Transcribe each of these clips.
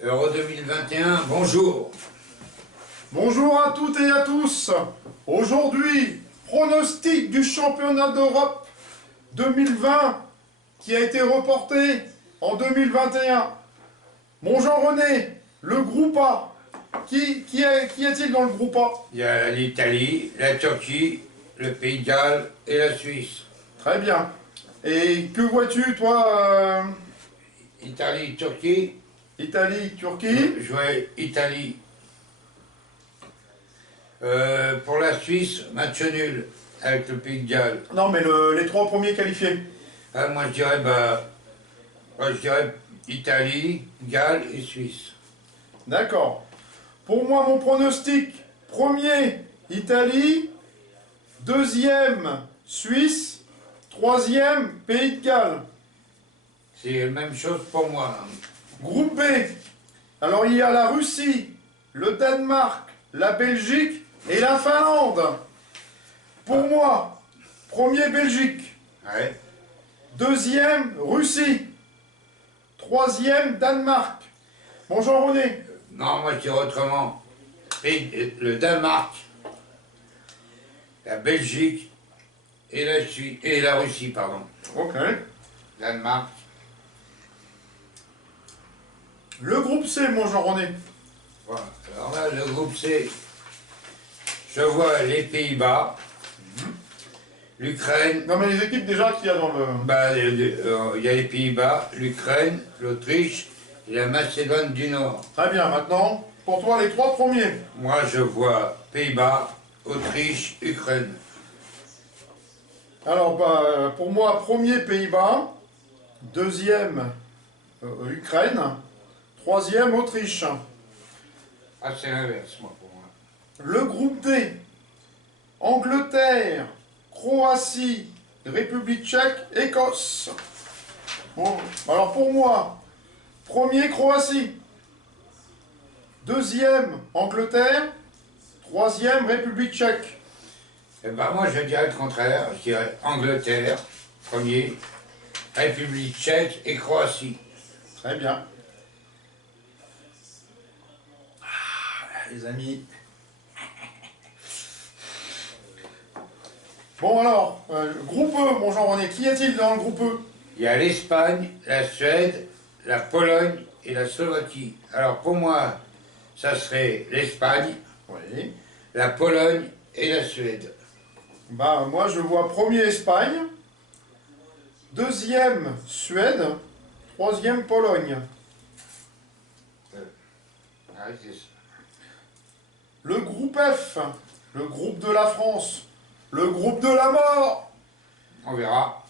Euro 2021, bonjour. Bonjour à toutes et à tous. Aujourd'hui, pronostic du championnat d'Europe 2020 qui a été reporté en 2021. Mon Jean-René, le groupe A. Qui est-il dans le groupe A? Il y a l'Italie, la Turquie, le Pays de Galles et la Suisse. Très bien. Et que vois-tu, toi Italie, Turquie. Italie, Turquie. Je vois Italie. Pour la Suisse, match nul avec le Pays de Galles. Non, mais les trois premiers qualifiés. Moi je dirais Italie, Galles et Suisse. D'accord. Pour moi, mon pronostic, premier, Italie, deuxième, Suisse, troisième, Pays de Galles. C'est la même chose pour moi. Groupe B, alors il y a la Russie, le Danemark, la Belgique et la Finlande. Pour moi, premier, Belgique, Ouais. deuxième, Russie, troisième, Danemark. Bon, Jean-René. Non, moi je dirais autrement. Le Danemark, la Belgique et la Suisse, et la Russie, pardon. Ok. Danemark. Le groupe C, mon Jean-René. Voilà. Alors là, le groupe C, je vois les Pays-Bas, l'Ukraine, Non, mais les équipes déjà qu'il y a dans le... il y a les Pays-Bas, l'Ukraine, l'Autriche et la Macédoine du Nord. Très bien, maintenant, pour toi, les trois premiers. Moi, je vois Pays-Bas, Autriche, Ukraine. Alors, bah, pour moi, premier, Pays-Bas, deuxième, Ukraine, troisième, Autriche. Ah, c'est l'inverse, moi, pour moi. Le groupe D, Angleterre, Croatie, République tchèque, Écosse. Bon, alors pour moi, premier, Croatie, deuxième, Angleterre, troisième, République tchèque. Eh ben, moi, je dirais le contraire. Je dirais Angleterre, premier, République tchèque et Croatie. Très bien. Les amis. Bon alors, groupe E, mon Jean-René, qui est-il dans le groupe E? Il y a l'Espagne, la Suède, la Pologne et la Slovaquie. Alors, pour moi, ça serait l'Espagne, Oui. la Pologne et la Suède. Bah, moi je vois premier Espagne, deuxième Suède, troisième Pologne. Ah, c'est ça. Le groupe F, le groupe de la France, le groupe de la mort. On verra.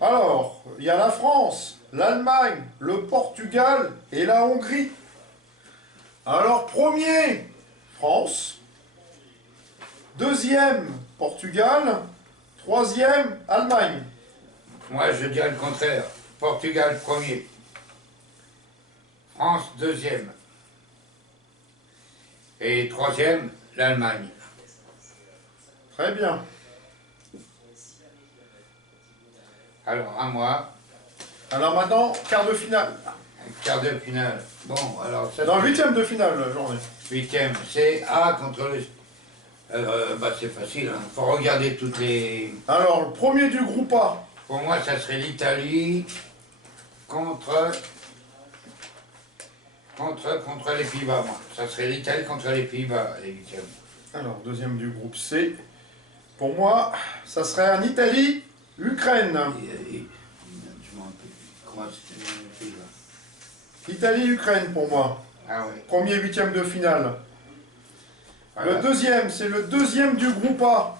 Alors, il y a la France, l'Allemagne, le Portugal et la Hongrie. Alors, premier, France. Deuxième, Portugal. Troisième, Allemagne. Moi, je dirais le contraire. Portugal, premier. France, deuxième. Et troisième, l'Allemagne. Très bien. Alors, à moi, Alors maintenant, quart de finale. un quart de finale. Bon, alors, ça... Dans le huitième de finale, journée. Huitième, c'est A contre le... c'est facile, hein. Faut regarder toutes les... Alors, le premier du groupe A. Pour moi, ça serait l'Italie contre les Pays-Bas, moi. Ça serait l'Italie contre les Pays-Bas, les huitièmes. Alors, deuxième du groupe C. Pour moi, ça serait en Italie, Ukraine. Je m'en rappelle plus. Comment c'était les Pays-Bas? Italie, Ukraine pour moi. Ah oui. Premier huitième de finale. Voilà. Le deuxième, c'est le deuxième du groupe A.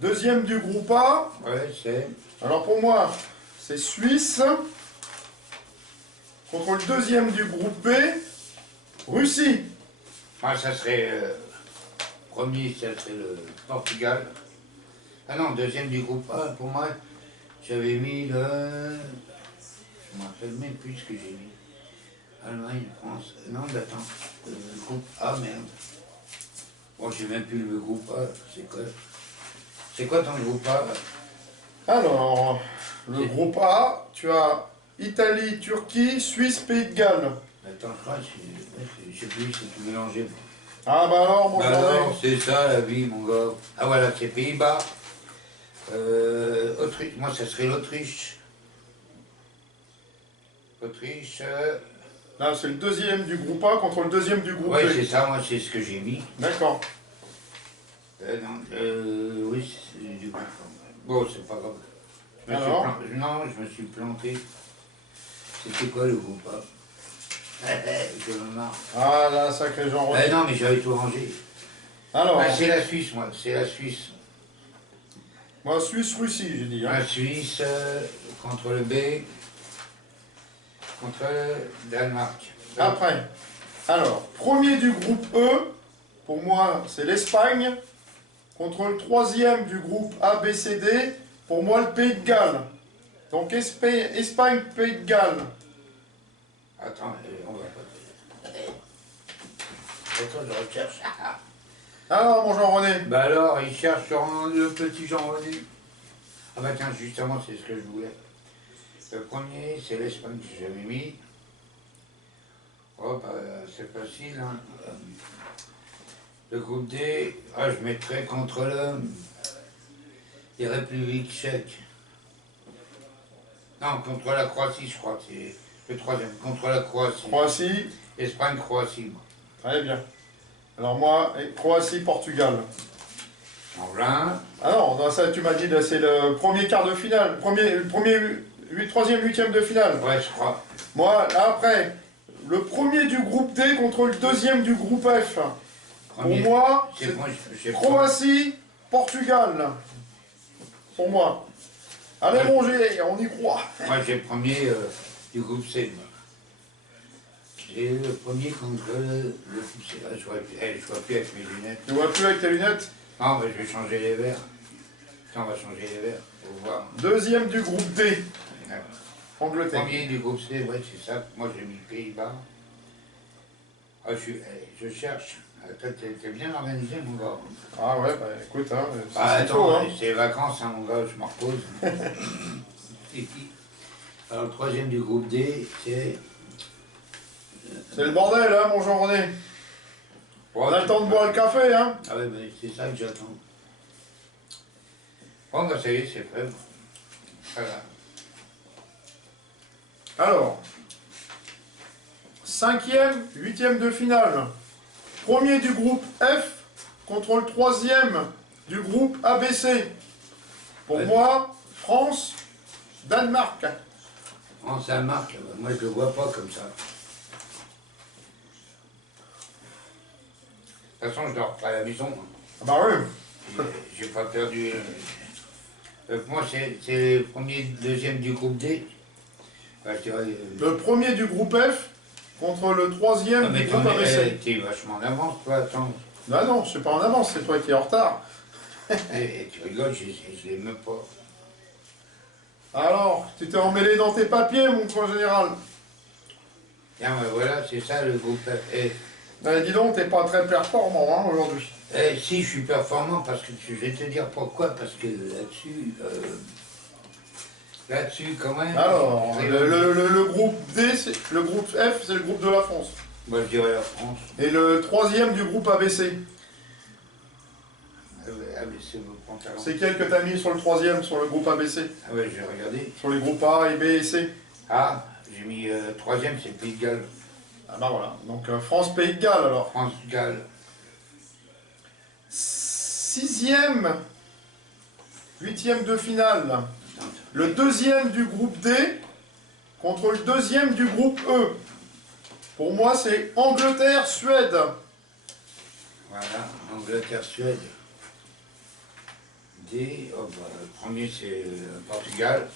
Deuxième du groupe A. Ouais, c'est... Alors pour moi, c'est Suisse. Contre le deuxième du groupe B, Russie. Moi, ça serait... premier, ça serait le Portugal. Ah non, deuxième du groupe A, pour moi, j'avais mis le... Je me rappelle même plus ce que j'ai mis. Allemagne, France... Non, attends. Le groupe A, merde. Bon, j'ai même plus le groupe A. C'est quoi? C'est quoi ton groupe A? Alors, le groupe A, tu as Italie, Turquie, Suisse, Pays de Galles. Attends, je crois que je sais plus, c'est tout mélangé. Ah bah alors, mon Alors, c'est ça la vie, mon gars. Ah voilà, c'est Pays-Bas. Autriche, moi ça serait l'Autriche. Autriche. Là, c'est le deuxième du groupe A contre le deuxième du groupe Ouais, B. c'est ça, moi c'est ce que j'ai mis. D'accord. Oui, c'est du groupe A. Bon, c'est pas grave. Non, je me suis planté. C'était quoi le groupe A? Je me marre. Ah là, sacré Jean René. Non, mais j'avais tout rangé. Alors, C'est la Suisse, moi, c'est la Suisse. moi, Suisse-Russie, j'ai dit. Hein. La Suisse contre le B, contre le Danemark. Après, alors, premier du groupe E, pour moi, c'est l'Espagne, contre le troisième du groupe A, B, C, D, pour moi, le Pays de Galles. Donc, Espagne, Pays de Galles. Attends, on va pas. Attends, je recherche. Alors, mon Jean René. Bah alors, il cherche sur le petit Jean René. Ah bah tiens, justement, c'est ce que je voulais. Le premier, c'est l'Espagne que j'avais mis. Oh, bah, c'est facile, hein. Le groupe D, je mettrais contre les Républiques tchèques. Non, contre la Croatie, je crois, c'est le troisième. Contre la Croatie. Croatie. Espagne, Croatie, moi. Très bien. Alors, moi, Croatie, Portugal. En juin. Ah non, ça, tu m'as dit, c'est le premier quart de finale. Troisième, huitième de finale. Ouais, je crois. Moi, après, le premier du groupe D contre le deuxième du groupe F. Premier, pour moi, c'est Croatie, Portugal. Pour moi. Allez, Ouais. mon G, on y croit. Moi, j'ai le premier du groupe C. Moi. J'ai le premier contre le groupe C. Je vois plus avec mes lunettes. Tu vois plus avec tes lunettes. Non, mais je vais changer les verres. Putain, on va changer les verres. Faut voir. Deuxième du groupe D. Ouais. Angleterre. Premier du groupe C, ouais, c'est ça. Moi, j'ai mis Pays-Bas. Ah, je cherche. Toi, t'es bien organisé, mon gars. Ah ouais, bah écoute, hein, c'est Ah, ce qu'il faut, attends, hein. c'est les vacances, hein, mon gars, je me repose. Alors, le troisième du groupe D, c'est... C'est le bordel, hein, mon Jean René. On a le temps de boire le café, hein. Ah ouais, mais c'est ça que j'attends. Bon, bah ça y est, c'est fait. Voilà. Alors, cinquième, huitième de finale. Premier du groupe F contre le troisième du groupe ABC. Pour Ouais. moi, France, Danemark. France, Danemark, moi je le vois pas comme ça. De toute façon, je dors pas à la maison. Ah bah oui. J'ai pas perdu. Moi, c'est le premier, deuxième du groupe D. Bah, je dirais. Le premier du groupe F contre le troisième mais du groupe ABC. t'es vachement en avance, toi, attends. Non, non, c'est pas en avance, c'est toi qui es en retard. Tu rigoles, je l'ai même pas. Alors, tu t'es emmêlé dans tes papiers, mon point général. Tiens, ben voilà, c'est ça le groupe F. Ben, dis donc, t'es pas très performant hein, aujourd'hui. Si, je suis performant parce que je vais te dire pourquoi. Parce que là-dessus, quand même. Alors, le groupe D, le groupe F, c'est le groupe de la France. Moi, je dirais la France. Et le troisième du groupe ABC. Ah, mais c'est vos pantalons. C'est quel que t'as mis sur le troisième, sur le groupe ABC? Ah, ouais, je vais regarder. Sur les groupes A et B et C. Ah, j'ai mis troisième, c'est Pays de Galles. Ah bah voilà, donc France, Pays de Galles alors. France, Galles. Sixième, huitième de finale. Le deuxième du groupe D contre le deuxième du groupe E. Pour moi, c'est Angleterre-Suède. Voilà, Angleterre-Suède. D, oh, bah, le premier, c'est Portugal.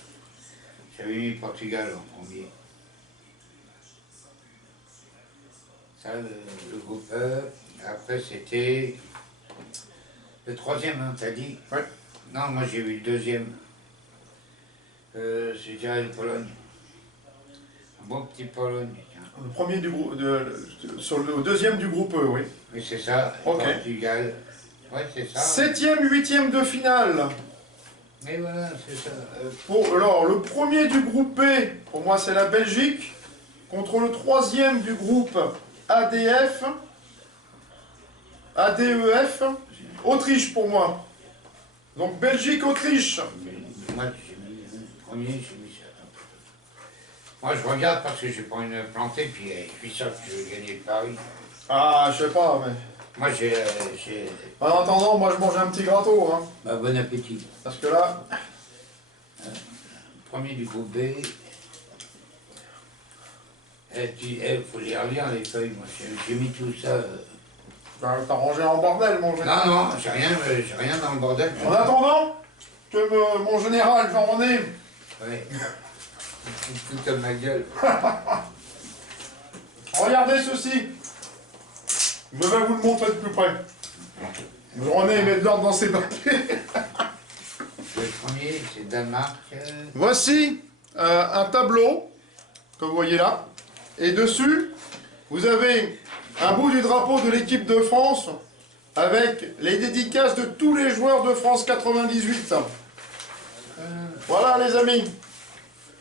J'avais mis Portugal en premier. Ça, le groupe E. Après, c'était le troisième, hein, t'as dit? Ouais. Non, moi j'ai vu le deuxième. Je dirais le Pologne. Un bon petit Pologne, tiens. Le premier du groupe, sur le deuxième du groupe E, oui. Oui, c'est ça, Ok. Portugal. Ouais, c'est ça. Septième, huitième de finale. Mais voilà, c'est ça. Alors, le premier du groupe B, pour moi, c'est la Belgique. contre le troisième du groupe ADF, ADEF, Autriche pour moi. Donc Belgique-Autriche. Moi, j'ai mis le premier, j'ai mis ça. Moi, je regarde parce que j'ai pas envie de me planter, puis je suis sûr que je vais gagner le pari. Ah, je sais pas, mais... Moi, j'ai... En attendant, moi je mange un petit gâteau, hein. Bah, bon appétit. Parce que là... Premier du groupe B. Il faut les relire, les feuilles. Moi, j'ai mis tout ça... T'as rangé en bordel, mon général. Non, j'ai rien dans le bordel. En attendant que mon général Jean René... Ouais. Tout comme ma gueule. Regardez ceci. Je vais vous le montrer de plus près. René met de l'ordre dans ses papiers. Le premier, c'est Danemark. Voici un tableau, que vous voyez là. Et dessus, vous avez un bout du drapeau de l'équipe de France avec les dédicaces de tous les joueurs de France 98. Voilà les amis.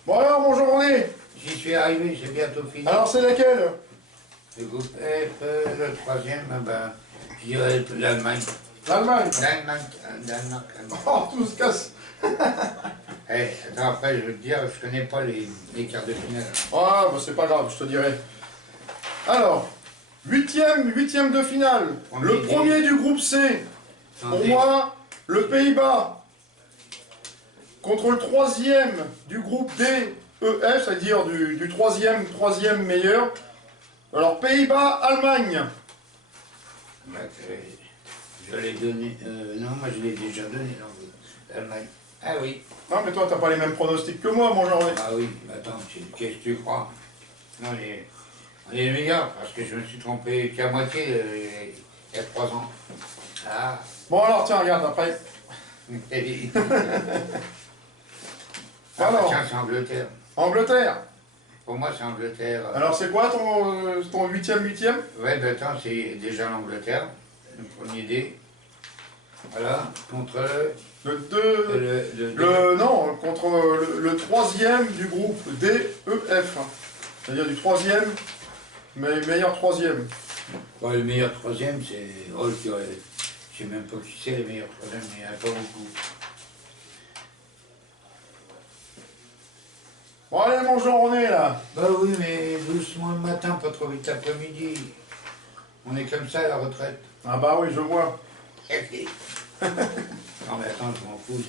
Bon alors, bonjour René. J'y suis arrivé, c'est bientôt fini. Alors c'est laquelle? Le groupe F, le troisième, ben, je dirais l'Allemagne. L'Allemagne. Danemark. Oh, tout se casse. Attends, après, je veux te dire, je connais pas les quarts de finale. Ah, bah c'est pas grave, je te dirai. Alors, huitième de finale. Le premier du groupe C. Pour moi, le Pays-Bas. Contre le troisième du groupe D, E, F, c'est-à-dire du troisième meilleur. Alors, Pays-Bas, Allemagne. Je l'ai donné. Non, moi je l'ai déjà donné, l'Allemagne. Ah oui. Non, mais toi, t'as pas les mêmes pronostics que moi, mon genre. Ah oui, mais attends, qu'est-ce que tu crois? Non, on est les meilleurs, parce que je me suis trompé qu'à moitié il y a 3 ans. Ah. Bon, alors, tiens, regarde, après. Alors, tiens, c'est Angleterre. Angleterre. Pour moi, c'est Angleterre. Alors, c'est quoi ton huitième? Ouais, ben attends, c'est déjà l'Angleterre, le premier dé. Voilà, contre non, contre le troisième du groupe D, E, F. C'est-à-dire du troisième, mais meilleur troisième. Ouais, le meilleur troisième, c'est... Oh, je sais même pas qui c'est le meilleur troisième, mais il n'y en a pas beaucoup. Bon, allez, mon Jean René, là. Bah oui, mais doucement le matin, pas trop vite l'après-midi. On est comme ça à la retraite. Ah bah oui, je vois. Non mais attends, je m'en fous,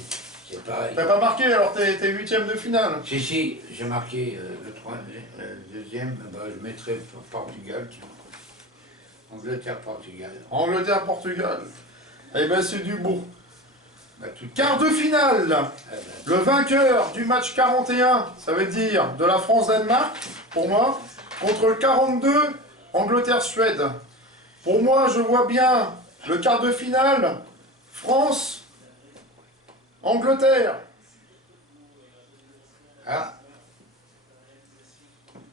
c'est pareil. T'as pas marqué, alors t'es huitième de finale. Si, j'ai marqué le deuxième, bah, je mettrai pour Portugal, tiens. Angleterre-Portugal. Angleterre-Portugal. Eh ben c'est du beau. Bah, Quart de finale. Ben, Le vainqueur du match 41, ça veut dire de la France-Danemark, pour moi, contre le 42, Angleterre-Suède. Pour moi, je vois bien le quart de finale, France-Angleterre. Ah.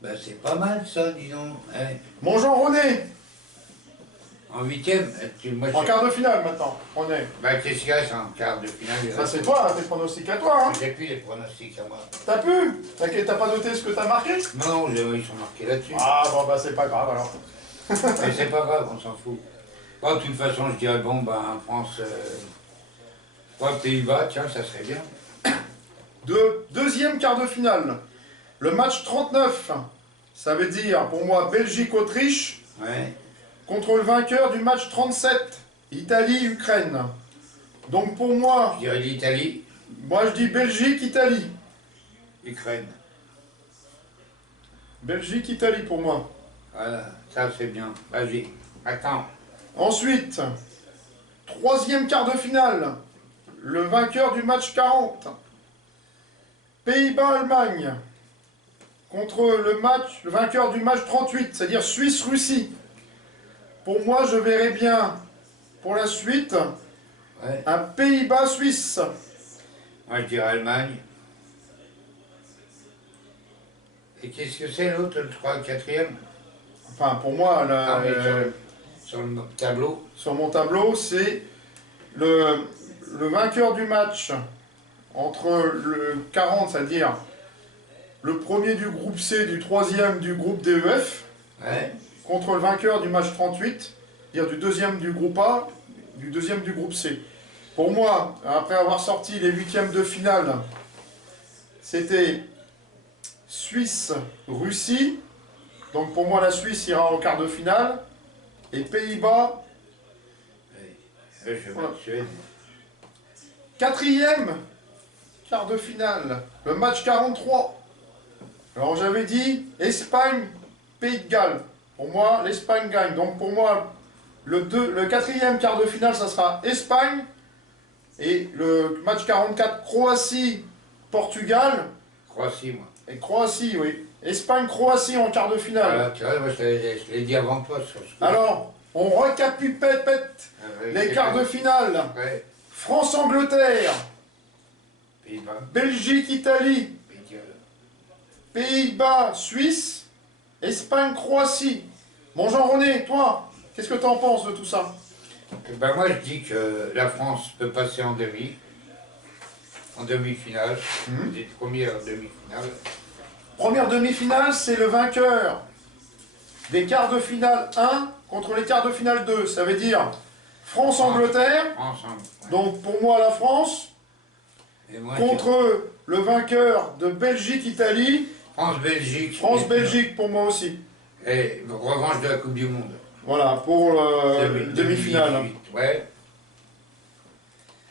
Bah c'est pas mal ça, dis donc. Eh. Mon Jean René, En huitième, en quart de finale maintenant, on est. Bah qu'est-ce qu'il y a, c'est en quart de finale. Ça c'est toi, tes pronostics à toi. Hein. J'ai plus les pronostics à moi. T'as pu? T'as pas noté ce que t'as marqué? Non, ils sont marqués là-dessus. Ah bon bah c'est pas grave alors. Mais c'est pas grave, on s'en fout. Bon, de toute façon, je dirais, bon, ben, France, Pays-Bas, tiens, ça serait bien. Deuxième quart de finale. Le match 39, ça veut dire pour moi Belgique-Autriche Ouais. contre le vainqueur du match 37, Italie-Ukraine. Donc pour moi, Je dirais l'Italie, je dis Belgique-Italie. Ukraine. Belgique-Italie pour moi. Voilà, ça c'est bien. Vas-y, attends. Ensuite, troisième quart de finale. Le vainqueur du match 40. Pays-Bas-Allemagne. Contre le vainqueur du match 38, c'est-à-dire Suisse-Russie. Pour moi, je verrais bien, pour la suite, Ouais. un Pays-Bas-Suisse. Moi, je dirais Allemagne. Et qu'est-ce que c'est l'autre, le 3, le 4e? Enfin, pour moi, Sur le tableau. sur mon tableau, c'est le vainqueur du match entre le 40, c'est-à-dire le premier du groupe C, du troisième du groupe DEF, Ouais. contre le vainqueur du match 38, c'est-à-dire du deuxième du groupe A, du deuxième du groupe C. Pour moi, après avoir sorti les huitièmes de finale, c'était Suisse-Russie. Donc pour moi, la Suisse ira en quart de finale. Et Pays-Bas, Je vais mettre Suède. quatrième quart de finale, le match 43. Alors j'avais dit Espagne, Pays de Galles. Pour moi, l'Espagne gagne. Donc pour moi, le quatrième quart de finale, ça sera Espagne. Et le match 44, Croatie, Portugal. Croatie, moi. Et Croatie, oui. Espagne-Croatie en quart de finale. Voilà, tu vois, moi je l'ai dit avant toi sur ce coup. Alors, on recapitule les quarts de finale. Ouais. France-Angleterre, Pays-Bas. Belgique-Italie, Pays-Galles. Pays-Bas-Suisse, Espagne-Croatie. Bon Jean-René, toi, qu'est-ce que tu en penses de tout ça? Eh ben moi je dis que la France peut passer en demi-finale. Vous êtes premier en demi-finale. Première demi-finale, c'est le vainqueur des quarts de finale 1 contre les quarts de finale 2. Ça veut dire France-Angleterre. Ensemble. Ouais. Donc pour moi la France Et moi, contre le vainqueur de Belgique-Italie. France-Belgique. France-Belgique pour moi aussi. Et revanche de la Coupe du Monde. Voilà, pour le demi-finale. 2018, ouais.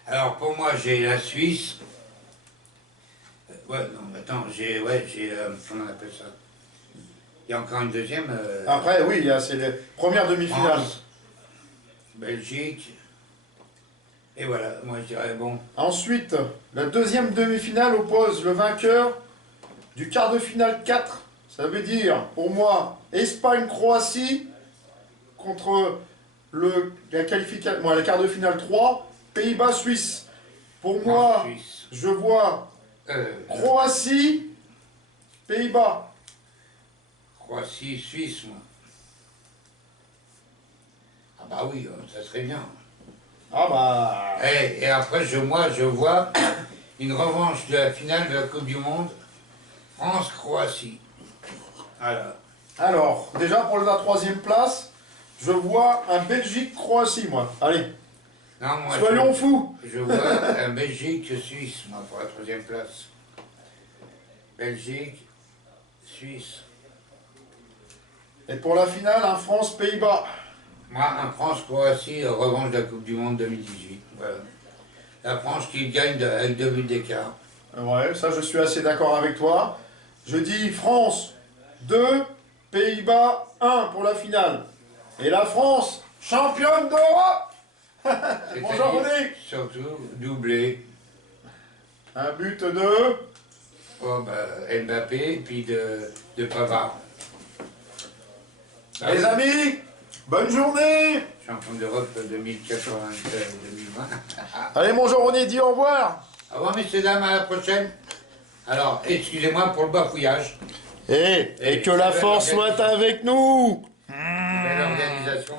Alors pour moi j'ai la Suisse. Ouais, non, attends, comment on appelle ça? Il y a encore une deuxième. Après, oui, c'est les premières demi-finales. France, Belgique. Et voilà, moi je dirais bon. Ensuite, la deuxième demi-finale oppose le vainqueur du quart de finale 4. Ça veut dire, pour moi, Espagne-Croatie contre la quart de finale 3, Pays-Bas-Suisse. Pour moi, Suisse. je vois Croatie, Pays-Bas. Croatie, Suisse, moi. Ah bah oui, ça serait bien. Ah bah... Et après, moi, je vois une revanche de la finale de la Coupe du Monde, France-Croatie. Voilà. Alors, déjà pour la troisième place, je vois un Belgique-Croatie, moi. Allez, Non, moi, soyons fous. je vois un Belgique-Suisse, moi, pour la troisième place. Belgique, Suisse. Et pour la finale, un France-Pays-Bas. Moi, un France-Croatie, revanche de la Coupe du Monde 2018. Voilà. La France qui gagne avec 2 buts d'écart. Ouais, ça je suis assez d'accord avec toi. Je dis France 2, Pays-Bas 1 pour la finale. Et la France, championne d'Europe. Bonjour René. Surtout, doublé. Un but de... Oh, bah, Mbappé, puis de Pavard. Les amis, bonne journée. Champion d'Europe 2020. Allez mon Jean-René, dis au revoir. Au revoir, messieurs, dames, à la prochaine. Alors, excusez-moi pour le bafouillage. Et que la force soit avec nous. Belle organisation.